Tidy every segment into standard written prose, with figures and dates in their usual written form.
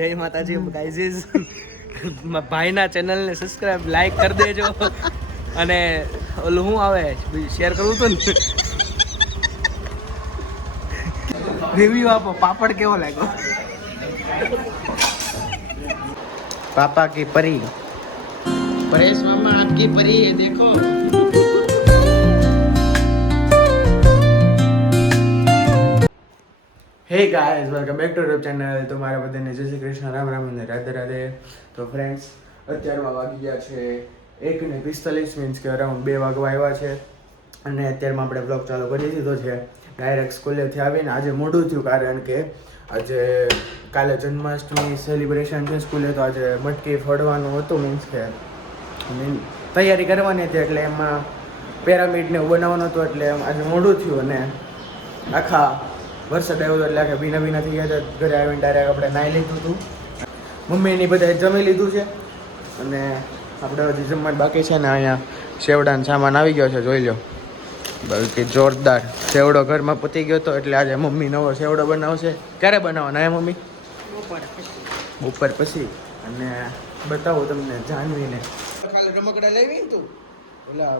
જય માતાજી ગાઈઝ ભાઈના ચેનલને સબસ્ક્રાઇબ લાઈક કરી દેજો અને ઓલું શું આવે શેર કરવું હતું ને રિવ્યુ આપો પાપડ કેવો લાગ્યો पापा की परी परेश मामा आपकी परी है देखो hey guys welcome back to YouTube channel तो મારા બધાને જય શ્રી કૃષ્ણ રામ રામ અને રાધે રાધે તો ફ્રેન્ડ્સ અત્યારમાં વાગી ગયા છે 1:45 મીન્સ કે અરાઉન્ડ 2 વાગવા આવ્યા છે અને અત્યારમાં આપણે બ્લોગ ચાલુ કરી દીધો છે ડાયરેક્ટ સ્કૂલેથી આવીને આજે મોડું થયું કારણ કે આજે કાલે જન્માષ્ટમી સેલિબ્રેશન છે સ્કૂલે તો આજે મટકી ફોડવાનું હતું મીન્સ કે તૈયારી કરવાની હતી એટલે એમાં પિરામિડને બનાવવાનું હતું એટલે આજે મોડું થયું અને આખા વરસાદ આવ્યો એટલે આખા ભીના ભીના થઈ ગયા હતા ઘરે આવીને ડાયરેક્ટ આપણે નાહી લીધું હતું મમ્મીની બધાએ જમી લીધું છે અને આપણે હજી જમવાનું બાકી છે ને અહીંયા સેવડાનો સામાન આવી ગયો છે જોઈ લો બલકે જોરદાર સેવડો ઘરમાં પતી ગયો હતો એટલે આજે મમ્મી નવો સેવડો બનાવશે ક્યારે બનાવવાનો હે મમ્મી બપોર પછી અને બતાવો તમને જાનવીને ખાલી રમકડા લેવી ને તું ઓલા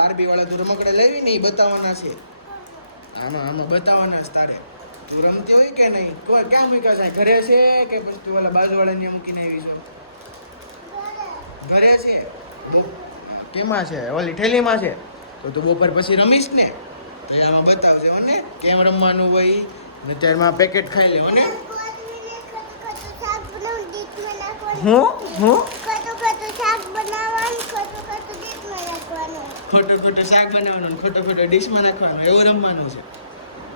બારબી વાળા તું રમકડા લેવી ને એ બતાવવાના છે આમાં બતાવવાના છે તારે તું રમતી હોય કે નહીં ક્યાં મૂક્યા છે ઘરે છે કે પછી તું ઓલા બાજુવાળાને મૂકીને આવી છો ઘરે છે કેમાં છે ઓલી ઠેલીમાં છે તો તું બપોર પછી રમીશ ને તો આમાં બતાવશે મને કેમ રમવાનું હોય ને ત્યારમાં પેકેટ ખાઈ લેવું ને હું ખોટું ખોટું શાક બનાવવાનું ખોટું ખોટું ડીશમાં નાખવાનું એવું રમવાનું છે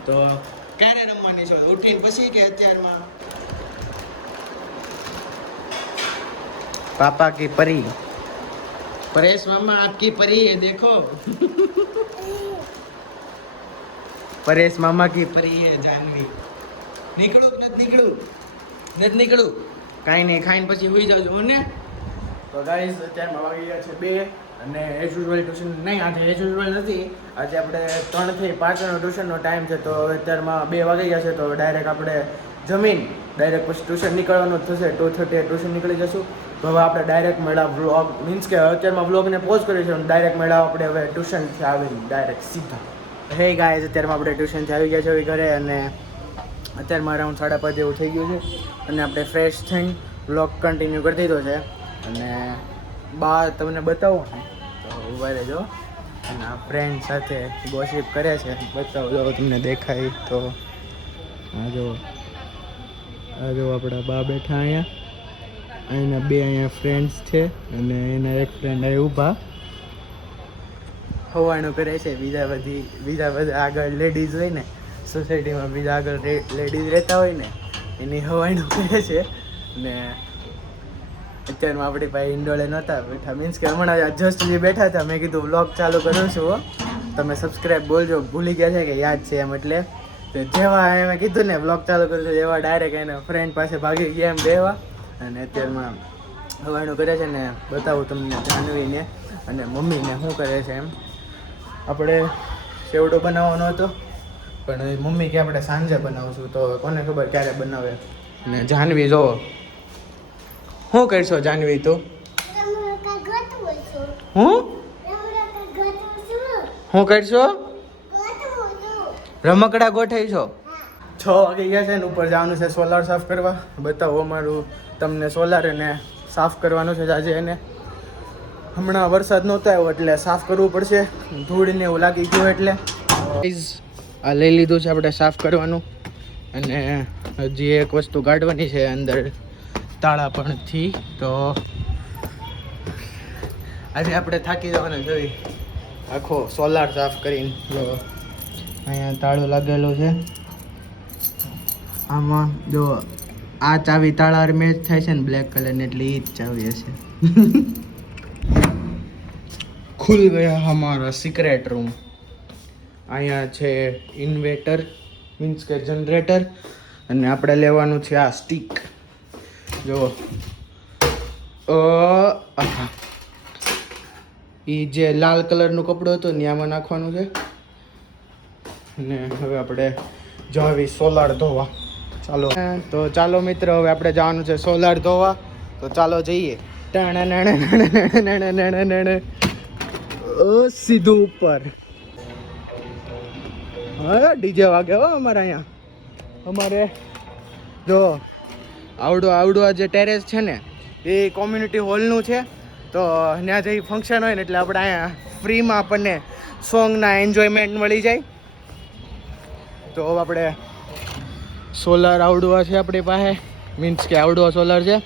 તો ક્યારે રમવાની છે ઉઠીને પછી કે અત્યારમાં पापा की परी परेश मामा आपकी परी है देखो परेश मामा की परी है जानवी નીકળું નથી નીકળું કાંઈ નહીં ખાઈને પછી હોઈ જાજો ને તો ગાઈઝ અત્યારમાં વાગી ગયા છે 2 અને એઝ યુઝ્યુઅલ ટ્યુશન નહીં આજે એઝ યુઝ્યુઅલ નથી આજે આપણે 3 થી 5નો ટ્યુશનનો ટાઈમ છે તો અત્યારમાં 2 વાગી ગયા છે તો ડાયરેક્ટ આપણે જમીન ડાયરેક્ટ પછી ટ્યુશન નીકળવાનું જ થશે 2:30 ટ્યુશન નીકળી જશું તો હવે આપણે ડાયરેક્ટ મેળા વ્લોગ મીન્સ કે અત્યારમાં વ્લોગને પોઝ કરીશું ડાયરેક્ટ મેળા આપણે હવે ટ્યુશનથી આવીને ડાયરેક્ટ સીધા હે ગાઈઝ અત્યારમાં આપણે ટ્યુશનથી આવી ગયા છે ઘરે અને અત્યારમાં અરાઉન્ડ 5:30 જેવું થઈ ગયું છે અને આપણે ફ્રેશ થઈને વ્લોગ કન્ટિન્યુ કરી દીધો છે અને બહાર તમને બતાવું ને તો ઉભા રહેજો અને આ ફ્રેન્ડ સાથે ગોસિપ કરે છે બતાવો જો તમને દેખાય તો આ જો આપણા બા બેઠા અહીંયા એના 2 અહીંયા ફ્રેન્ડ્સ છે અને એના એક ફ્રેન્ડ અહીં ઊભા હવાણું કરે છે બીજા બધા આગળ લેડીઝ હોય ને સોસાયટીમાં બીજા આગળ લેડીઝ રહેતા હોય ને એની હવાણું કરે છે ને અત્યારમાં આપણી પાસે ઇન્ડોળે નહોતા બેઠા મીન્સ કે હમણાં જસ્ટ જે બેઠા હતા મેં કીધું વ્લોગ ચાલુ કરું છું તમે સબસ્ક્રાઈબ બોલજો ભૂલી ગયા છે કે યાદ છે એમ એટલે જેવા મેં કીધું ને વ્લોગ ચાલુ કર્યું છે એવા ડાયરેક્ટ એના ફ્રેન્ડ પાસે ભાગી ગયા એમ બેવા અને અત્યારમાં હવાણું કરે છે ને બતાવું તમને જાનવીને અને મમ્મીને શું કરે છે એમ આપણે સેવડો બનાવવાનો હતો પણ મમ્મી કે આપણે સાંજે બનાવશું તો કોને ખબર ક્યારે બનાવે ને જાનવી જો શું કરશો જાનવી તું શું કરશો રમકડા ગોઠવીશો 6 વાગી ગયા છે ને ઉપર જવાનું છે સોલાર સાફ કરવા બતાવો અમારું તમને સોલાર એને સાફ કરવાનું છે આજે એને હમણાં વરસાદ નહોતો આવ્યો એટલે સાફ કરવું પડશે ધૂળને એવું લાગી ગયું એટલે આ લઈ લીધું છે આપણે સાફ કરવાનું અને હજી એક વસ્તુ કાઢવાની છે અંદર તાળા પણથી તો આજે આપણે થાકી જવાના જોઈ આખો સોલાર સાફ કરીને જો અહીંયા તાળું લાગેલું છે આમાં જો આ ચાવી તાળા મેચ થાય છે ને બ્લેક કલરની એટલે એ જ ચાવી હશે ખુલ ગયા હમારા સિક્રેટ રૂમ અહીંયા છે ઇન્વેટર મીન્સ કે જનરેટર અને આપણે લેવાનું છે આ સ્ટીક જો એ જે લાલ કલરનું કપડું હતું ને આમાં નાખવાનું છે અને હવે આપણે જાવી સોલાર ધોવા ચાલો તો ચાલો મિત્રો, હવે આપણે જવાનું છે સોલાર ધોવા. તો ચાલો જઈએ. સીધું ઉપર. હા ડીજે વાગે હો અમારે અહીંયા. અમારે જો આવડું આ જે ટેરેસ છે ને એ કોમ્યુનિટી હોલનું છે. તો ત્યાં જઈ ફંક્શન હોય ને એટલે આપણે અહીંયા ફ્રીમાં આપણને સોંગના એન્જોયમેન્ટ મળી જાય. તો આપણે સોલાર આવડું છે આપણી પાસે, મીન્સ કે આવડું સોલાર છે.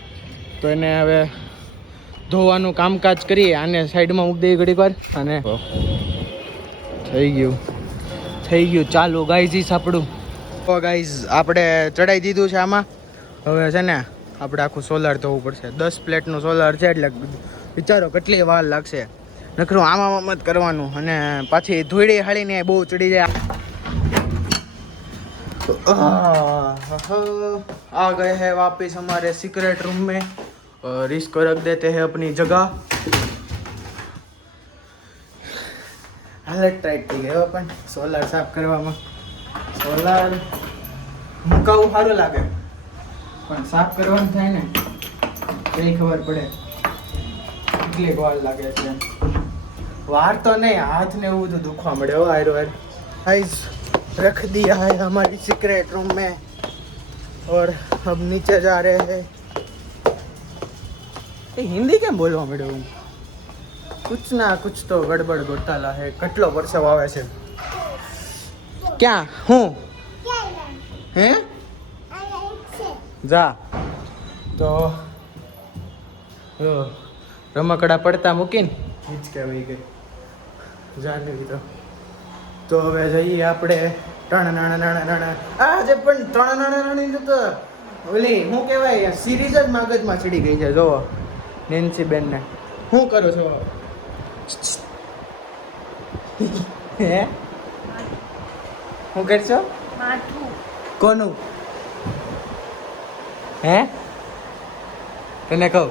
તો એને હવે ધોવાનું કામકાજ કરીએ. આને સાઈડમાં મૂકી દઈએ ઘડીક વાર. અને થઈ ગયું ચાલો ગાઈઝ આપણું. તો ગાઈઝ આપણે ચડાઈ દીધું છે આમાં. હવે છે ને આપણે આખું સોલાર ધોવું પડશે. 10 પ્લેટનું સોલાર છે એટલે વિચારો કેટલી વાર લાગશે. નખરું આમાં જ કરવાનું. અને પાછી ધૂળી હાળીને બહુ ચડી જાય. आ गए हैं वापस हमारे सीक्रेट रूम में और इसको रख देते हैं अपनी जगह. हालत टाइट થઈ ગઈ પણ સોલાર સાફ કરવામાં. સોલાર મુકાવું સારું લાગે પણ સાફ કરવાનું થાય ને કઈ ખબર પડે કેટલી વાર લાગે છે. વાર તો નહીં, હાથ ને એવું બધું દુખવા મળે હો આયરો આયર. गाइस रख दिया है हमारी सीक्रेट रूम में और अब नीचे जा रहे हैं. ये हिंदी કેમ બોલવા મળ્યો હું? कुछ ना कुछ तो गड़बड़ घोटाला है. કેટલો પરસેવો આવે છે. ક્યાં હું હે જા તો રમકડા પડતા મૂકીને હિચકે આવી ગઈ જાને તો હવે જઈએ આપણે આજે પણ ત્રણ તો ઓલી શું કહેવાય સિરીઝ જ મગજમાં ચડી ગઈ છે. જોવો નેન્સી બેનને શું કરો છો? હે શું કરશો? કોનું હે તને કહું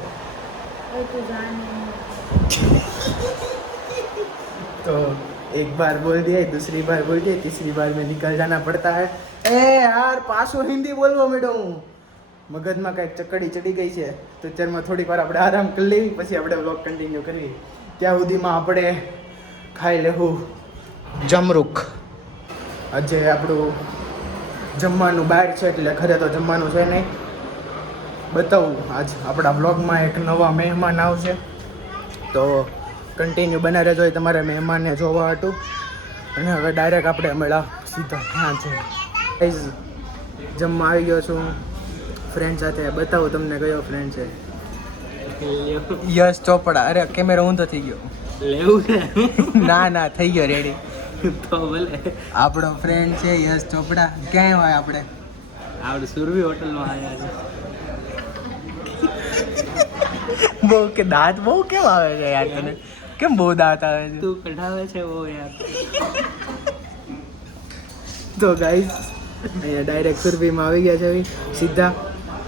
तो एक बार बोल दिया, दूसरी बार बोल दिया, तीसरी बार में निकल जाना पड़ता है. ए यार पासो हिंदी बोलवा મેડો હું. મગજમાં કંઈક ચકડી ચડી ગઈ છે તો અત્યારમાં થોડીક વાર આપણે આરામ કરી લઈએ, પછી આપણે વ્લોગ કન્ટિન્યુ કરવી. ત્યાં સુધીમાં આપણે ખાઈ લેવું જમરૂખ. આજે આપણું જમવાનું બહાર છે એટલે ઘરે તો જમવાનું છે નહીં. બતાવું આજ આપણા બ્લોગમાં એક નવા મહેમાન આવશે તો કન્ટિન્યુ બના રહેજો તમારે મહેમાનને જોવા હતું. અને હવે ડાયરેક્ટ આપણે મળ્યા સીધા ત્યાં છે. જમવા આવી ગયો છું ફ્રેન્ડ સાથે. બતાવું તમને કયો ફ્રેન્ડ છે. યશ ચોપડા. અરે કેમેરા ઊંધો થઈ ગયો. લેવું છે? ના થઈ ગયો રેડી. તો ભલે આપણો ફ્રેન્ડ છે યશ ચોપડા. ક્યાંય હોય આપણે સુરભી હોટલમાં આવ્યા છે. બહુ કે દાંત બહુ કેમ આવે છે યાર તને? કેમ બહુ દાંત આવે છે? તું કઢાવે છે બહુ યાર. તો ગાઈસ અહીંયા ડાયરેક્ટ સુરભીમાં આવી ગયા છે સીધા.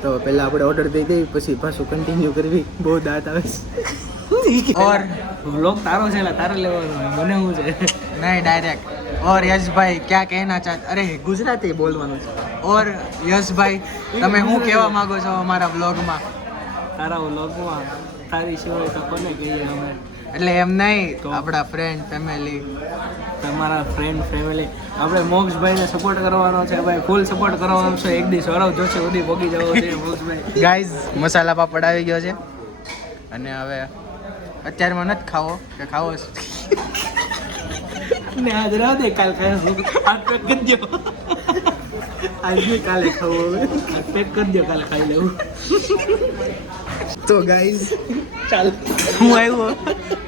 તો પહેલાં આપણે ઓર્ડર દઈ દઈએ પછી પાછું કન્ટિન્યુ કરવી. બહુ દાંત આવે છે. ઓર વ્લોગ તારો છે એટલે તારે લેવાનો મને શું છે? નહીં ડાયરેક્ટ. और यश भाई क्या कहना चाहते? अरे गुजराती बोलવાનું છે. और यश भाई તમે શું કહેવા માંગો છો અમારા વ્લોગમાં? તારા વ્લોગમાં તારી સિવાય તો કોને કહીએ અમે? એટલે એમ નહીં તો આપણા ફ્રેન્ડ ફેમિલી. તમારા ફ્રેન્ડ ફેમિલી આપણે મોક્ષભાઈને સપોર્ટ કરવાનો છે ભાઈ. ફૂલ સપોર્ટ કરવાનો છે. એક દી સૌરવ જોશે સુધી ભોગી જવો છે મોક્ષભાઈ. ગાઈઝ મસાલા પાપડ આવી ગયો છે અને હવે અત્યારમાં નથી ખાવો કે ખાવો ને આજ રાહ દે કાલ ખાઈ. આજ પેક કરી દો. આજ નહીં કાલે ખાવો. પેક કરી દો કાલે ખાઈ લેવું. તો ગાઈઝ ચાલ હું આવ્યો.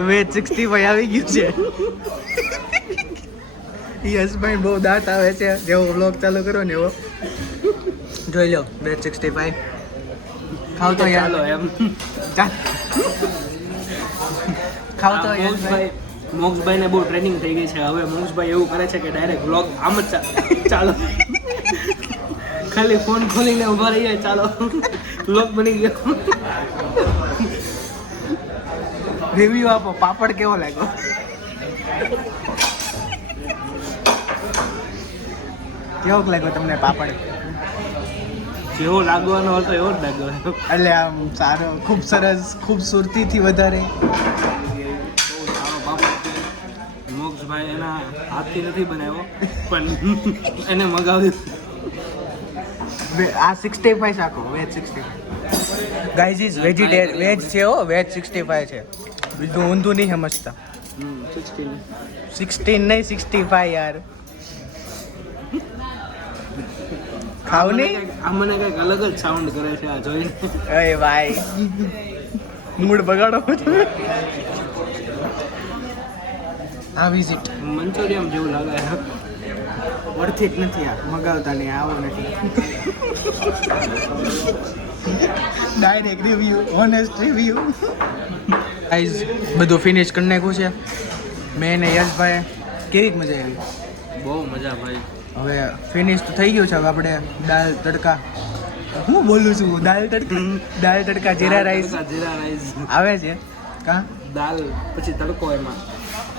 વેજ 65 આવી ગયું છે. યશભાઈ બહુ દાંત આવે છે. જેવો વ્લોગ ચાલુ કરો ને એવો જોઈ લો. વેજ 65 ખાવ તો યાર એમ ચાલ ખાવ તો યશભાઈ. મોક્ષભાઈને બહુ ટ્રેનિંગ થઈ ગઈ છે. હવે મોક્ષભાઈ એવું કરે છે કે ડાયરેક્ટ વ્લોગ આમ જ ચાલો. ખાલી ફોન ખોલીને ઊભા રહીએ ચાલો વ્લોગ બની ગયો. રિવ્યુ આપો. પાપડ કેવો લાગ્યો? કેવો લાગ્યો તમને પાપડ? જેવો લાગવાનો હતો એવો જ લાગ્યો. એટલે આમ સારો, ખૂબ સરસ, ખૂબસૂરતીથી વધારે. બહુ સારો પાપડ છે. મોક્ષભાઈ એના હાથથી નથી બનાવ્યો પણ એને મગાવ્યું. આ 65 શાકો veg 65 guys is vegetarian, veg છે હો, વેજ 65 છે. બીજું ઊંધું નહીં સમજતા. 16 નહીં 65 યાર. ખાવ નહીં. આ મને કંઈક અલગ જ સાઉન્ડ કરે છે આ જોઈને. અરે ભાઈ મૂડ બગાડો. આ વિઝિટ મંચુરિયમ જેવું લાગે છે. વર્થ ઇટ નથી. આ મગાવતા નહીં, આવો નથી. Direct review, honest review. Guys બધું ફિનિશ કરી નાખ્યું છે મેં ને યશભાઈ. કેવી મજા આવી? બહુ મજા ભાઈ. હવે ફિનિશ તો થઈ ગયું છે. હવે આપણે દાલ તડકા, હું બોલું છું, દાલ તડકા જીરા રાઈસ જીરા રાઈસ આવે છે. કા દાલ પછી તડકો એમાં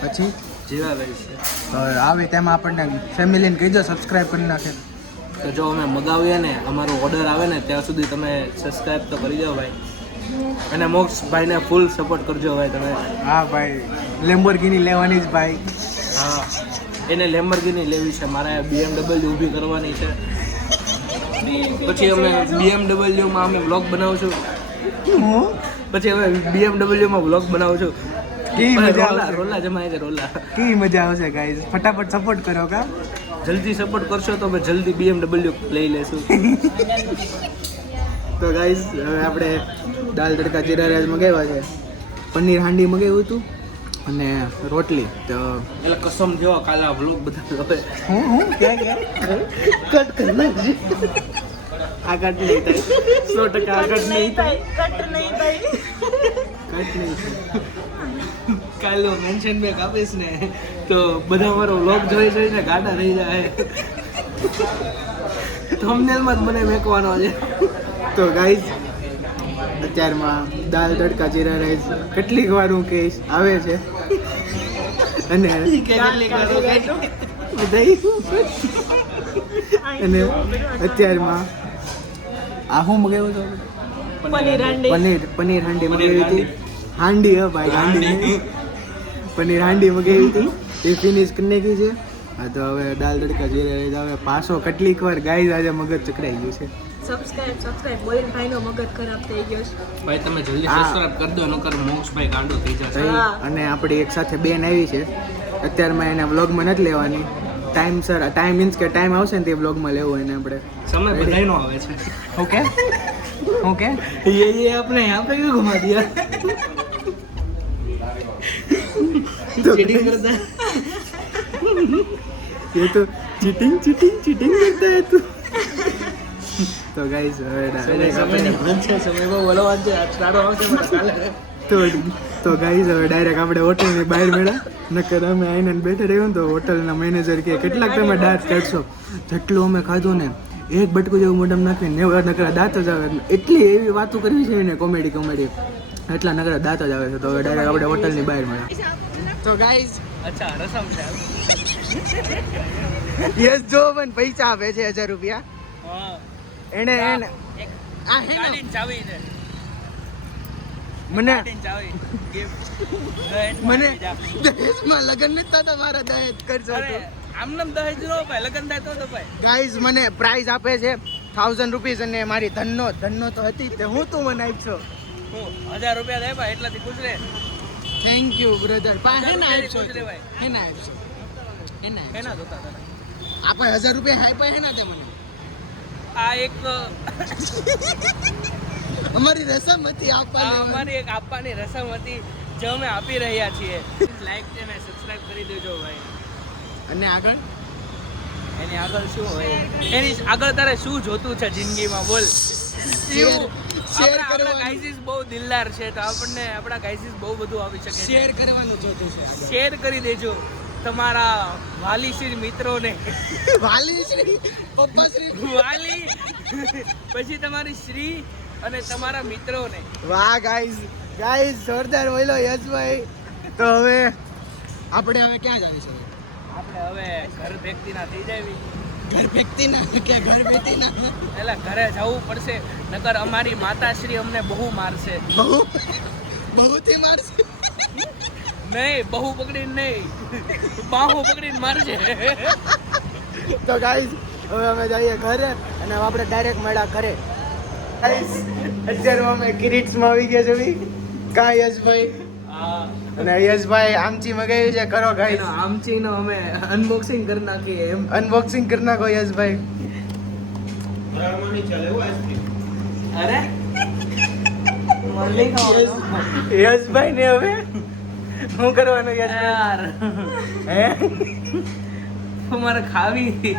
પછી જીરા રાઈસ છે. તો આવે તેમાં આપણને ફેમિલીને કહી દો સબસ્ક્રાઈબ કરી નાખે. તો જો અમે મગાવીએ ને, અમારો ઓર્ડર આવે ને ત્યાં સુધી તમે સબસ્ક્રાઈબ તો કરી દો ભાઈ. અને મોક્ષભાઈને ફૂલ સપોર્ટ કરજો ભાઈ તમે. હા ભાઈ, લેમ્બોર્ગિની લેવાની જ ભાઈ. હા, એને લેમ્બોર્ગિની લેવી છે, મારે BMW ઊભી કરવાની છે. પછી અમે BMW-માં અમે વ્લોગ બનાવશું. પછી હવે BMW-માં વ્લોગ બનાવશું. કેવી મજા આવશે, રોલા જમાય છે રોલા. કેવી મજા આવશે ગાઈઝ. ફટાફટ સપોર્ટ કરો. કા જલ્દી સપોર્ટ કરશો તો અમે જલ્દી BMW લઈ લેશું. તો ગાઈઝ હવે આપણે દાલ તડકા જીરા રાઈસ મગાવ્યા છે, પનીર હાંડી મગાવ્યું હતું અને રોટલી. તો એટલે કસમ જેવા કાલે આ વ્લોગ બધા હવે હું ક્યાં કટ કરી નાખજે. આ કટ નહીં થાય, 100% આ કટ નહીં થાય. કટ નહીં થાય. કાલે મેન્શન બેક આપીશ ને તો બધા મારો વ્લોગ જોઈને ગાડા થઈ જાય. થંબનેલમાં જ મને મેકવાનો છે. તો ગાઈઝ અત્યારમાં દાલ તડકા જીરા રાઈસ કેટલીક વાર હું કહીશ આવે છે. અને અને અત્યારમાં આ હું મગાવ્યું હતું? પનીર હાંડી મગાવી હતી. હાંડી હો ભાઈ, હાંડી નહીં. પનીર હાંડી મગાવી હતી, એ ફિનિશ કરી નાખી છે. હા તો હવે દાલ તડકા જીરા રાઈસ આવે પાછો. કેટલીક વાર ગાઈઝ આજે મગજ ચકરાઈ ગયું છે. સબસ્ક્રાઇબ બોલીને ભાઈનો મગજ ખરાબ થઈ ગયો છે. ભાઈ તમે જલ્દી સબસ્ક્રાઇબ કરી દો, નકર મોક્ષભાઈ ગાંડો થઈ જશે. અને આપણી એક સાથે બેન આવી છે. અત્યારમાં એને વ્લોગમાં નથી લેવાની. ટાઈમ મીન્સ કે ટાઈમ આવશે ને તે વ્લોગમાં લેવું એને આપણે. સમય બધાયનો આવે છે. ઓકે ઓકે ये आपने यहाँ पे क्यों घुमा दिया? चीटिंग करता है ये तो चीटिंग करता है तू. તો ગાઈસ તો ગાઈસ હવે ડાયરેક્ટ આપણે હોટલની બહાર મેળા. નકર અમે આઈને બેઠા રહ્યું ને તો હોટલના મેનેજર કે કેટલાક તમે દાંત કાઢશો. જેટલું અમે ખાધું ને એક બટકું જેવું મોઢામાં નાખીને નકરા દાંત જ આવે. એટલી એવી વાતો કરવી છે ને કોમેડી એટલા નકરા દાંત જ આવે છે. તો હવે ડાયરેક્ટ આપણે હોટલની બહાર મેળા. તો ગાઈસ अच्छा रसम है. યસ જો મને પૈસા આપે છે 1000 રૂપિયા. हाँ એને આ હે ને चावी है. મને चावी મને દહેજમાં લગન નથી થતા મારા. દહેજ કરશો તો આમનામ દહેજ નો ભાઈ, લગન થાય તો ભાઈ. ગાઈઝ મને પ્રાઇઝ આપે છે 1000 રૂપીસ. અને મારી ધનનો તો હતી તે હું તું મને આપશો. 1000 રૂપિયા દે ભાઈ, એટલાથી ખુશ રહે. Thank you brother. હે ના આપશો ખુશ રહે ભાઈ. હે ના આપશો એના જોતા તને આપણે 1000 રૂપિયા આપ્યા હે ના તે મને. આ એક અમારી રસમ હતી આ આપવાની. અમારી એક આપવાની રસમ હતી જે અમે આપી રહ્યા છીએ. લાઈક અને સબસ્ક્રાઇબ કરી દેજો ભાઈ. અને આગળ એની આગળ શું હોય? એની આગળ તારે શું જોતું છે જિંદગીમાં બોલ. શેર આપણા ગાઈઝીસ બહુ દિલદાર છે તો આપણને આપણા ગાઈઝીસ બહુ બધું આવી શકે છે. શેર કરવાનું જોતું છે. શેર કરી દેજો તમારા વાલીશ્રી મિત્રોને. વાલીશ્રી પપ્પાશ્રી વાલી પછી તમારી શ્રી અને તમારા મિત્રોને. વાહ ગાઈઝ જોરદાર બોલો યશભાઈ. તો હવે આપણે ક્યાં જઈશું? આપણે હવે ઘર ભેગતીના થઈ જાવી. ઘર ભેગતી ના કે ઘર ભેગતી ના એટલે ઘરે જવું પડશે, નકર અમારી માતાશ્રી અમને બહુ મારશે. બહુથી મારશે. નહીં, બહુ પકડીને નહીં, બાહુ પકડીને મારશે. તો ગાઈઝ હવે અમે જઈએ ઘરે અને હવે આપણે ડાયરેક્ટ મળ્યા ઘરે. ગાઈઝ અત્યારે અમે કિરીટ્સમાં આવી ગયા છે ભાઈ. કા યશભાઈ? અને યશભાઈ આમચી મગાવી છે, કરો ગાઈઝ. આમચીનો અમે અનબોક્સિંગ કરી નાખીએ એમ. અનબોક્સિંગ કરી નાખો યશભાઈ. અરે મળી ખાવાનું. યશભાઈ ને હવે શું કરવાનું યશભાઈ? યાર હે મારે ખાવી હતી.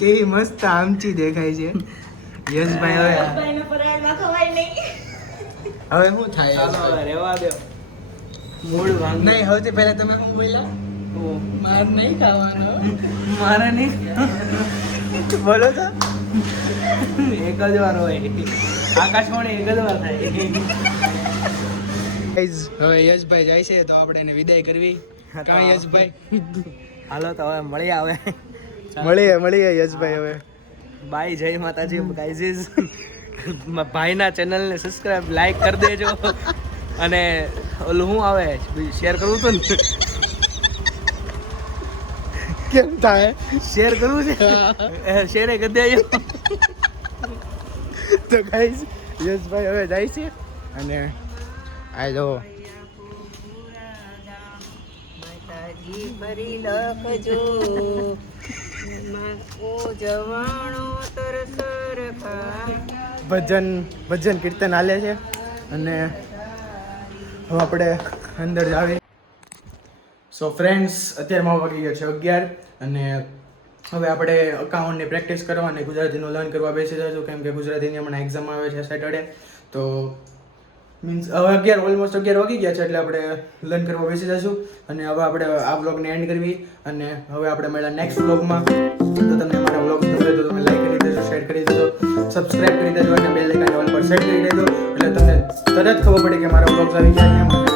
કેવી મસ્ત આમચી દેખાય છે યશભાઈ. હવે ભાઈનો ફરાળમાં ખવાય નહીં. હવે શું થાય? ચાલો હવે રહેવા દો, મૂડ ભાંગી. નહીં, સૌથી પહેલા તમે શું બોલ્યા? માર નહીં ખાવાનો. મારે નહીં, બોલો તો. એક જ વાર હોય, આકાશવાણી એક જ વાર થાય. Guys, હવે યશભાઈ જાય છે તો આપણે એને વિદાય કરવી. કાં યશભાઈ? હાલો તો હવે મળીએ. હવે મળીએ યશભાઈ. હવે બાય, જય માતાજી ગાઈઝ. ભાઈના ચેનલને સબસ્ક્રાઇબ, લાઈક કરી દેજો. અને ઓલું શું આવે શેર કરવું તો ને, કેમ થાય? શેર કરવું છે, શેર કરી દેજો. તો ગાઈઝ યશભાઈ હવે જાય છે અને આ જો માતાજી ભરી લખજો ઓ જવાણો તરસર ભજન કીર્તન હાલે છે અને હવે આપણે અંદર જ આવી. સો ફ્રેન્ડ્સ, અત્યારમાં વાગી ગયા છે 11 અને હવે આપણે અકાઉન્ટની પ્રેક્ટિસ કરવા અને ગુજરાતીનું લર્ન કરવા બેસી જશું, કેમ કે ગુજરાતીની હમણાં એક્ઝામ આવે છે સેટરડે. તો મીન્સ હવે ઓલમોસ્ટ 11 વાગી ગયા છે એટલે આપણે લર્ન કરવા બેસી જશું અને હવે આપણે આ વ્લોગને એન્ડ કરવી અને હવે આપણે મળ્યા નેક્સ્ટ વ્લોગમાં. તો તમને મારા વ્લોગ ગમે તો તમે લાઈક કરી દેજો, શેર કરી દેજો, સબસ્ક્રાઇબ કરી દેજો અને બેલ આઇકન ઓલ પર સેટ કરી દેજો એટલે તમને તરત ખબર પડે કે મારા વ્લોગ્સ આવી ગયા છે.